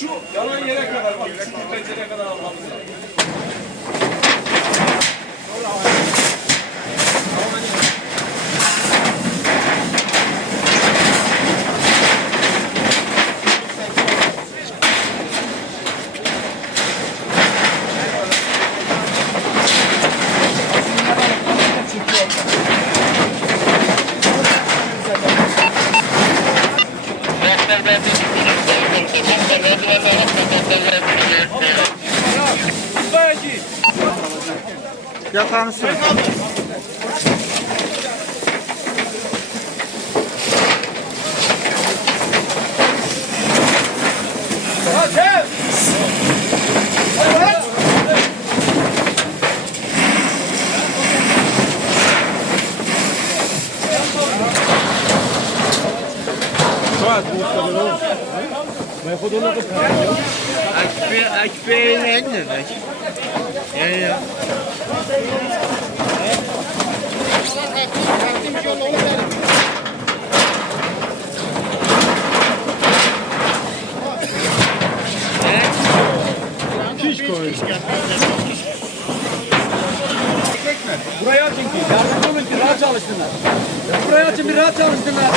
Şu yanan yere kadar bak şu pencereye kadar almamız lazım. Yatağını sürün. Ekmeğin ne? Ya. Buraya açın ki yardımcı olun ki rahat çalışsınlar. Buraya açın bir rahat çalışsınlar.